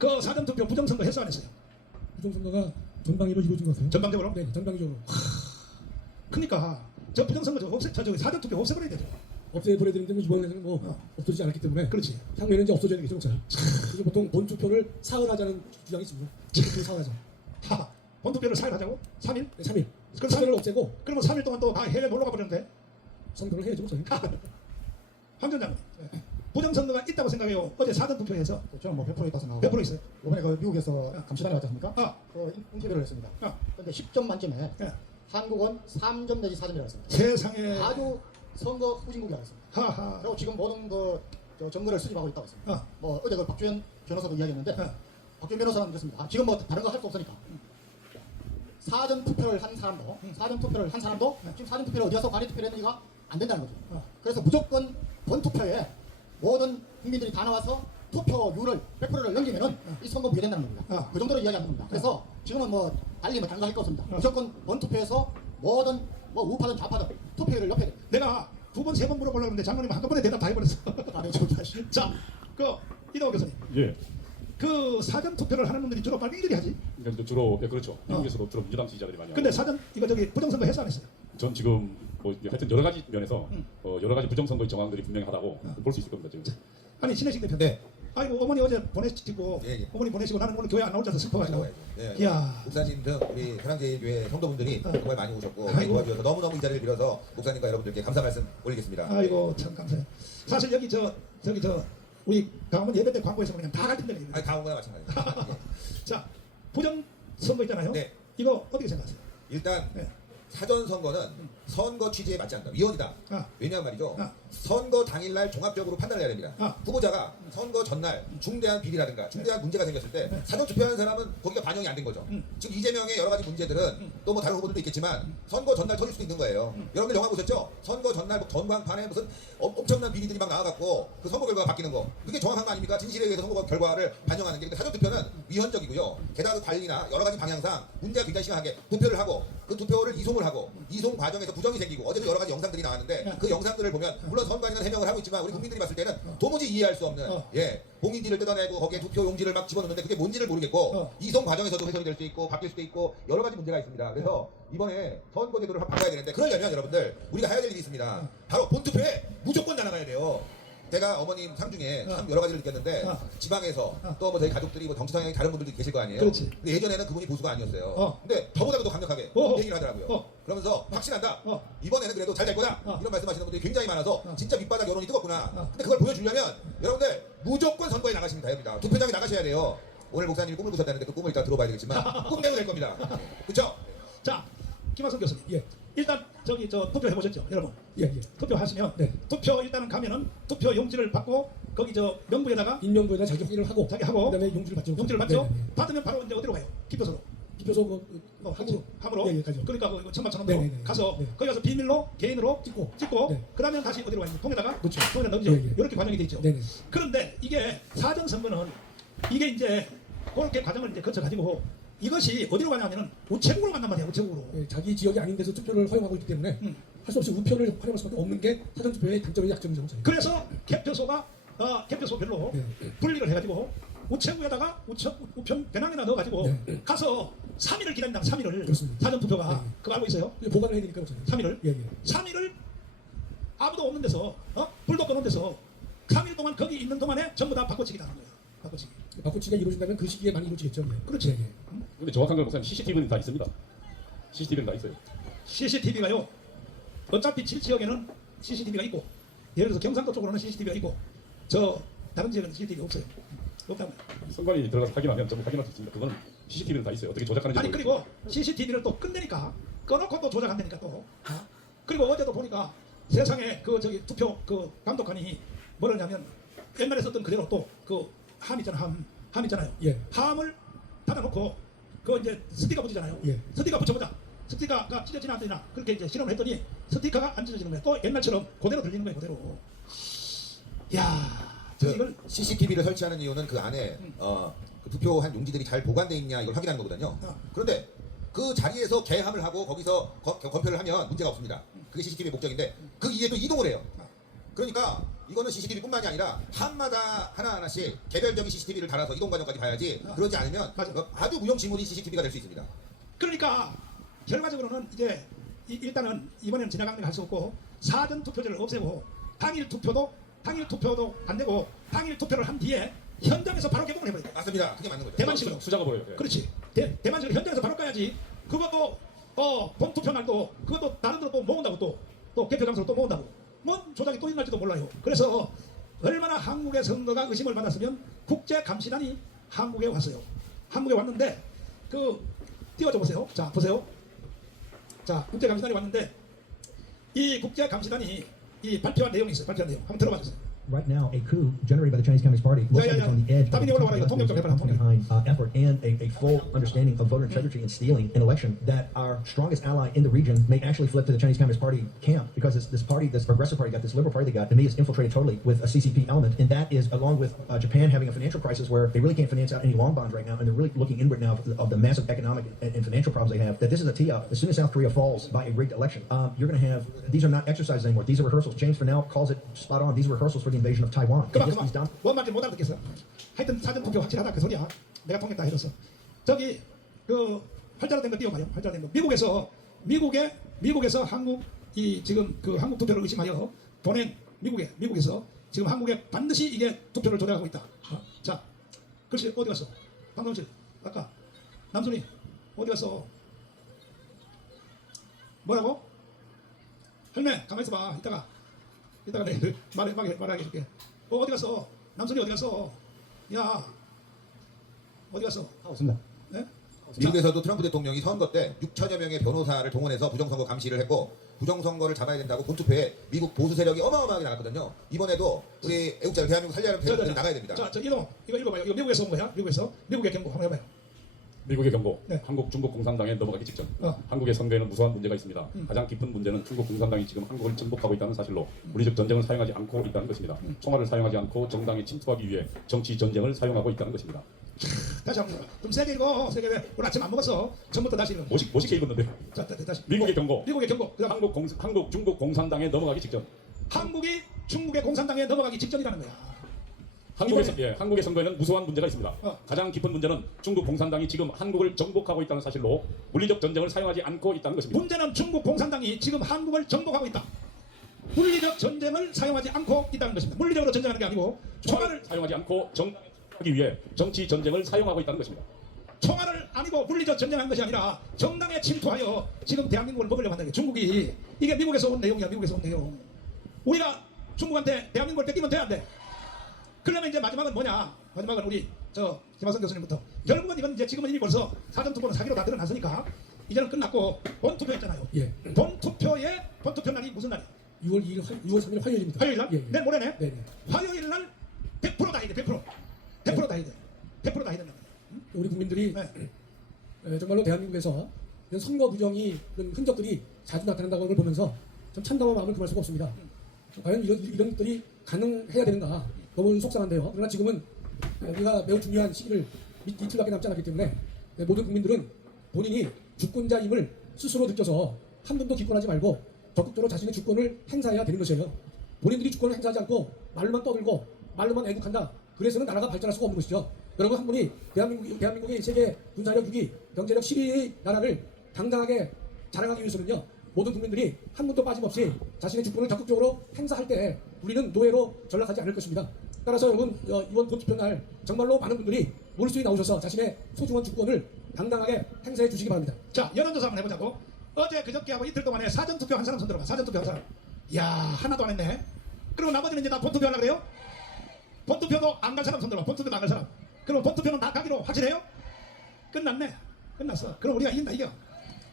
그 사전투표 부정선거 했어 안 했어요? 부정선거가 전방위로 이루어진 것 같아요. 전방적으로? 네, 전방위적으로. 그러니까 저 부정선거 저기 사전투표 없애버려야 되죠. 없애버려야 되는데 뭐 이번에는 뭐 없어지지 않았기 때문에 그렇지. 향후에는 이제 없어져야 되겠죠. 그래서 보통 본투표를 사흘하자는 주장이 있습니다. 본투표 사흘하자. 하, 본투표를 4일 하자고? 3일? 네, 3일. 그럼 선거를 3일 없애고 그러면 3일 동안 또 해외 놀러 가버렸는데 선거를 해야죠. 저희. 황 전장님 부정선거가 있다고 생각해요. 어제 사전투표에서 저는 뭐 100% 있다 생각하고 100% 있어요. 이번에 그 미국에서 감시단에 갔지 않습니까? 아. 그 인터뷰를 했습니다. 아. 근데 10점 만점에 예. 한국은 3점 내지 4점이라고 했습니다. 세상에 아주 선거 후진국이라고 했습니다. 하하 그리고 지금 모든 저 정보를 수집하고 있다고 했습니다. 아. 뭐 어제 그 박주현 변호사도 이야기했는데 아. 박주현 변호사는 그렇습니다. 지금 뭐 다른 거 할 수 없으니까 사전 투표를 한 사람도 지금 사전 투표를 어디 가서 관외 투표를 했는지가 안 된다는 거죠. 그래서 무조건 본 투표에 모든 국민들이 다 나와서 투표율을 100%를 넘기면은 이 선거 무효된다는 겁니다. 그 정도로 이야기하는 겁니다. 그래서 지금은 뭐 달리 뭐 다른 거 할 거 없습니다. 무조건 본 투표에서 모든 뭐 우파든 좌파든 투표율을 높여야 됩니다. 내가 두 번 세 번 물어보려고 했는데 장모님 한꺼번에 대답 다 해버렸어. 자, 이동호 교수님 예. 그 사전투표를 하는 분들이 주로 빨갱이들이 하지. 그러니까 주로 예, 그렇죠. 미국에서도 주로 민주당 지지자들이 많이 근데 하고. 사전 이거 저기 부정선거 했어 안 했어요? 전 지금 뭐 하여튼 여러 가지 면에서 여러 가지 부정선거의 정황들이 분명하다고 볼 수 있을 겁니다. 지금. 아니 신혜식 대표. 네. 아이고 어머니 어제 보내시고 예, 예. 어머니 보내시고 나는 오늘 교회 안 나올 줄 알아서 슬퍼가지고. 네, 이야. 목사님 등 우리 사랑제일교회 성도분들이 정말 많이 오셨고 많이 아이고. 도와주셔서 너무너무 이 자리를 빌어서 목사님과 여러분들께 감사 말씀 올리겠습니다. 아이고 참 감사해요. 사실 여기 저기 우리 강원 예배 때 광고에서 그냥 다 같은 데입니다. 아니 강원과 마찬가지입니다. 예. 자 부정선거 있잖아요. 네. 이거 어떻게 생각하세요? 일단 네. 사전 선거는 선거 취지에 맞지 않다. 위헌이다. 왜냐하면 말이죠. 선거 당일날 종합적으로 판단을 해야 됩니다. 후보자가 선거 전날 중대한 비리라든가 중대한 문제가 생겼을 때 사전 투표하는 사람은 거기가 반영이 안 된 거죠. 지금 이재명의 여러 가지 문제들은 또 뭐 다른 후보들도 있겠지만 선거 전날 터질 수도 있는 거예요. 여러분들 영화 보셨죠? 선거 전날 뭐 전광판에 무슨 엄청난 비리들이 막 나와갖고 그 선거 결과가 바뀌는 거. 그게 정확한 거 아닙니까? 진실에 의해서 선거 결과를 반영하는 게. 근데 사전 투표는 위헌적이고요. 게다가 그 관리나 여러 가지 방향상 문제가 굉장히 심하게 투표를 하고 그 투표를 이송을 하고 이송 과정에서 부정이 생기고 어제도 여러 가지 영상들이 나왔는데 그 영상들을 보면 물론 선관위는 해명을 하고 있지만 우리 국민들이 봤을 때는 도무지 이해할 수 없는 봉인지를 뜯어내고 거기에 투표 용지를 막 집어넣는데 그게 뭔지를 모르겠고 이송 과정에서도 훼손이 될 수 있고 바뀔 수도 있고 여러 가지 문제가 있습니다. 그래서 이번에 선거제도를 바꿔야 되는데 그러려면 여러분들 우리가 해야 될 일이 있습니다. 바로 본투표에 무조건 나가야 돼요. 제가 어머님 상중에 참 여러 가지를 느꼈는데 지방에서 또 뭐 저희 가족들이 뭐 정치 성향이 다른 분들도 계실 거 아니에요. 그렇지. 근데 예전에는 그분이 보수가 아니었어요. 근데 저보다도 더 강력하게 얘기를 하더라고요. 그러면서 확신한다. 이번에는 그래도 잘 될 거다. 이런 말씀하시는 분들이 굉장히 많아서 진짜 밑바닥 여론이 뜨겁구나. 근데 그걸 보여주려면 여러분들 무조건 선거에 나가시면 됩니다. 투표장에 나가셔야 돼요. 오늘 목사님이 꿈을 꾸셨다는데 그 꿈을 일단 들어봐야 되겠지만 꿈대로 될 겁니다. 그렇죠? 자 김학성 교수님. 예. 일단 저기 투표 해보셨죠, 여러분? 예. 투표하시면 네. 투표 일단은 가면은 투표 용지를 받고 거기 저 명부에다가 인명부에다 자기 확인을 하고 하고 그다음에 용지를 받죠. 용지를 받죠. 네, 네, 네. 받으면 바로 이제 어디로 가요? 기표소로. 기표소 함으로. 예, 가죠. 그러니까 그 천마천원으로 네, 네, 네. 가서 네. 거기 가서 비밀로 개인으로 찍고. 네. 그러면 다시 어디로 가요? 통에다가 통에다 넣죠. 이렇게 과정이 돼 있죠. 네, 네. 그런데 이게 사전 선거는 이게 이제 그렇게 과정을 이제 거쳐 가지고 이것이 어디로 가냐면은 우체국으로 간단 말이야. 우체국으로. 예, 자기 지역이 아닌 데서 투표를 허용하고 있기 때문에 할 수 없이 우편을 활용할 수밖에 없는 게 사전투표의 장점이 약점이죠. 그래서 개표소가 개표소별로 네. 분리를 해가지고 우체국에다가 우편 배낭에다 넣어가지고 가서 3일을 기다린다. 3일을 그렇습니다. 사전투표가 네. 그거 알고 있어요? 보관을 해야 되니까 그렇잖아요. 3일을? 예. 3일을 아무도 없는 데서 불도 꺼놓은 데서 3일 동안 거기 있는 동안에 전부 다 바꿔치기 당한 거예요. 바꿔치기. 바꾸치가 이루어진다면 그 시기에 많이 이루어지겠죠. 예. 그렇지. 근데 정확한 건 목사님 CCTV는 다 있습니다. CCTV는 다 있어요. CCTV가요. 어차피 7지역에는 CCTV가 있고 예를 들어서 경상도 쪽으로는 CCTV가 있고 저 다른 지역에는 CCTV가 없어요. 없다면. 선관위 들어가서 확인하면 전부 확인할 수 있습니다. 그거는 CCTV는 다 있어요. 어떻게 조작하는지 아니 모르겠어요. 그리고 CCTV를 또 끝내니까 꺼놓고 또 조작한다니까 또. 그리고 어제도 보니까 세상에 그 저기 투표 그 감독관이 뭐라냐면 옛날에 썼던 그대로 또 그 함 있잖아 함 있잖아요. 예. 함을 닫아놓고 그 이제 스티커 붙이잖아요. 예. 스티커 붙여보자. 스티커가 찢어지나 안 찢어지나 그렇게 이제 실험을 했더니 스티커가 안 찢어지는 거야. 또 옛날처럼 그대로 들리는 거예요. 그대로. 야, 이걸 CCTV를 설치하는 이유는 그 안에 그 투표한 용지들이 잘 보관돼 있냐 이걸 확인하는 거거든요. 그런데 그 자리에서 개함을 하고 거기서 검표를 하면 문제가 없습니다. 그게 CCTV의 목적인데 그 이후에도 이동을 해요. 그러니까 이거는 CCTV뿐만이 아니라 한마다 하나하나씩 개별적인 CCTV를 달아서 이동 과정까지 봐야지. 그러지 않으면 아주 무용지물이 CCTV가 될 수 있습니다. 그러니까 결과적으로는 이제 일단은 이번에는 지나가는 할 수 없고 사전 투표제를 없애고 당일 투표도 안 되고 당일 투표를 한 뒤에 현장에서 바로 개봉을 해버려야 돼. 맞습니다. 그게 맞는 거죠. 대만식으로. 수작업 버려요. 예. 그렇지. 대만식으로 현장에서 바로 까야지. 그것도 본 투표 날도 그것도 다른 데로 또 모은다고 또 개표 장소로 또 모은다고. 뭔 조작이 또 일어날지도 몰라요. 그래서 얼마나 한국의 선거가 의심을 받았으면 국제감시단이 한국에 왔어요. 한국에 왔는데 띄워줘 보세요. 자 보세요. 자 국제감시단이 왔는데 이 국제감시단이 이 발표한 내용이 있어요. 발표한 내용 한번 들어봐 주세요. Right now, a coup generated by the Chinese Communist Party looks like it's on the edge of 답변이 올라와라. 이거 통역 좀 해봐라. 통역. behind effort and a full understanding of voter integrity and stealing an election that our strongest ally in the region may actually flip to the Chinese Communist Party camp because this party, this progressive party, this liberal party they got, to me is infiltrated totally with a CCP element, and that is along with Japan having a financial crisis where they really can't finance out any long bonds right now, and they're really looking inward now of the massive economic and financial problems they have. That this is a tee-up. As soon as South Korea falls by a rigged election, you're going to have these are not exercises anymore. These are rehearsals. James Fennell calls it spot on. These are rehearsals for the invasion of Taiwan. 그만 뭔 말인지 못 알아듣겠어. 하여튼 사전 투표 확실하다 그 소리야. 내가 통역다 해줬어. 저기 활자로 된 거 띄워봐요. 활자로 된 거. 미국에서 한국 지금 한국 투표를 의심하여 보낸 미국에서 지금 한국에 반드시 이게 투표를 조작하고 있다. 자, 글쎄 어디 갔어? 방송실 아까 남순이 어디 갔어? 뭐라고? 할매 가만 있어봐. 이따가 내가 말하게 해줄게. 어디 갔어? 남순이 어디 갔어? 야 어디 갔어? 하고 있습니다. 네? 미국에서도 트럼프 대통령이 선거 때 6천여 명의 변호사를 동원해서 부정선거 감시를 했고 부정선거를 잡아야 된다고 본투표에 미국 보수 세력이 어마어마하게 나갔거든요. 이번에도 우리 애국자 대한민국 살려는 대통령이 나가야 됩니다. 자, 이거 읽어봐요. 이거 미국에서 온 거야. 미국의 경고 한번 해봐요. 미국의 경고, 네. 한국 중국 공산당에 넘어가기 직전 한국의 선거에는 무수한 문제가 있습니다. 가장 깊은 문제는 중국 공산당이 지금 한국을 정복하고 있다는 사실로 물리적 전쟁을 사용하지 않고 있다는 것입니다. 총알을 사용하지 않고 정당에 침투하기 위해 정치 전쟁을 사용하고 있다는 것입니다. 다시 한번 좀 세게 읽어. 세게 왜? 오늘 아침 안 먹었어. 처음부터 다시 읽어. 멋있게 읽었는데. 자, 다시. 미국의 경고. 그다음 한국 중국 공산당에 넘어가기 직전. 한국이 중국의 공산당에 넘어가기 직전이라는 거야. 한국의 선거에는 무수한 문제가 있습니다. 가장 깊은 문제는 중국 공산당이 지금 한국을 정복하고 있다는 사실로 물리적 전쟁을 사용하지 않고 있다는 것입니다. 문제는 중국 공산당이 지금 한국을 정복하고 있다. 물리적 전쟁을 사용하지 않고 있다는 것입니다. 물리적으로 전쟁하는 게 아니고 총알을 사용하지 않고 정당에 침투하기 위해 정치 전쟁을 사용하고 있다는 것입니다. 총알을 아니고 물리적 전쟁한 것이 아니라 정당에 침투하여 지금 대한민국을 먹으려고 한다는 게 중국이 이게 미국에서 온 내용이야. 미국에서 온 내용. 우리가 중국한테 대한민국을 뺏기면 돼 안 돼? 그러면 이제 마지막은 뭐냐? 마지막은 우리 김하성 교수님부터 결국은 이건 이제 지금은 이미 벌써 사전투표는 사기로 다 드러났으니까 이제는 끝났고 본투표했잖아요. 예. 본투표 날이 무슨 날이야? 6월 3일 화요일입니다. 화요일 날? 예. 내일 모레네? 네네. 화요일 날 100% 다 해야 돼. 100% 다 해야 돼. 100% 다 해야 된다. 우리 국민들이 정말로 대한민국에서 이런 선거 부정이 그런 흔적들이 자주 나타난다는 걸 보면서 좀 참담한 마음을 금할 수가 없습니다. 과연 이런 것들이 가능해야 되는가? 너무 속상한데요. 그러나 지금은 우리가 매우 중요한 시기를 이틀밖에 남지 않았기 때문에 모든 국민들은 본인이 주권자임을 스스로 느껴서 한 번도 기권하지 말고 적극적으로 자신의 주권을 행사해야 되는 것이에요. 본인들이 주권을 행사하지 않고 말로만 떠들고 말로만 애국한다. 그래서는 나라가 발전할 수가 없는 것이죠. 여러분 한 분이 대한민국의 세계 군사력 6위, 경제력 10위의 나라를 당당하게 자랑하기 위해서는요. 모든 국민들이 한 분도 빠짐없이 자신의 주권을 적극적으로 행사할 때 우리는 노예로 전락하지 않을 것입니다. 따라서 여러분 이번 본투표 날 정말로 많은 분들이 몰수에 나오셔서 자신의 소중한 주권을 당당하게 행사해 주시기 바랍니다. 자, 여론조사 한번 해보자고. 어제 그저께하고 이틀 동안에 사전투표 한 사람 손 들어봐. 사전투표 한 사람. 이야, 하나도 안 했네. 그리고 나머지는 이제 나 본투표 하려고 그래요? 본투표도 안 갈 사람 손 들어봐. 본투표도 안 갈 사람. 그럼 본투표는 다 가기로 확실해요? 끝났네. 끝났어. 그럼 우리가 이겨.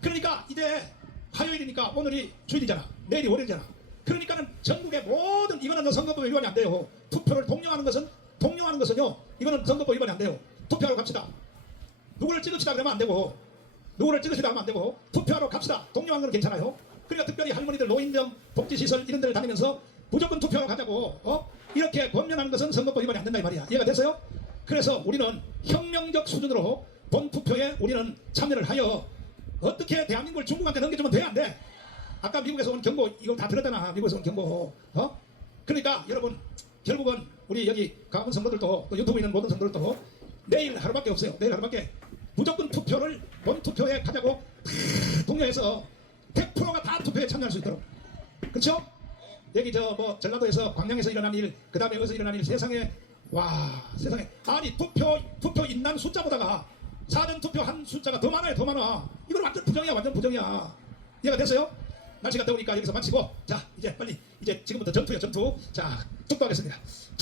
그러니까 이제 화요일이니까 오늘이 주일이잖아. 내일이 월요일이잖아. 그러니까는 전국의 모든 이거는 선거법 위반이 안 돼요. 투표를 독려하는 것은요. 이거는 선거법 위반이 안 돼요. 투표하러 갑시다. 누구를 찍읍시다 그러면 안 되고, 투표하러 갑시다. 독려하는 건 괜찮아요. 그러니까 특별히 할머니들, 노인정, 복지시설 이런 데를 다니면서 무조건 투표하러 가자고 이렇게 권면하는 것은 선거법 위반이 안 된다 이 말이야. 이해가 됐어요? 그래서 우리는 혁명적 수준으로 본투표에 우리는 참여를 하여 어떻게 대한민국을 중국한테 넘겨주면 돼 안 돼? 아까 미국에서 온 경고 이거 다 들었잖아. 미국에서 온 경고. 그러니까 여러분 결국은 우리 여기 강원 성도들도 또 유튜브에 있는 모든 성도들도 내일 하루밖에 없어요. 내일 하루밖에 무조건 투표를 본 투표에 가자고 독려해서 100%가 다 투표에 참여할 수 있도록. 그렇죠? 여기 저 뭐 전라도에서 광양에서 일어난 일, 그 다음에 어디서 일어난 일, 세상에 와 세상에 아니 투표 인난 숫자보다가 사전 투표 한 숫자가 더 많아요. 더 많아. 이건 완전 부정이야. 완전 부정이야. 이해가 됐어요? 날씨가 더우니까 여기서 마치고 자 이제 빨리 이제 지금부터 전투야 전투. 자 축도하겠습니다.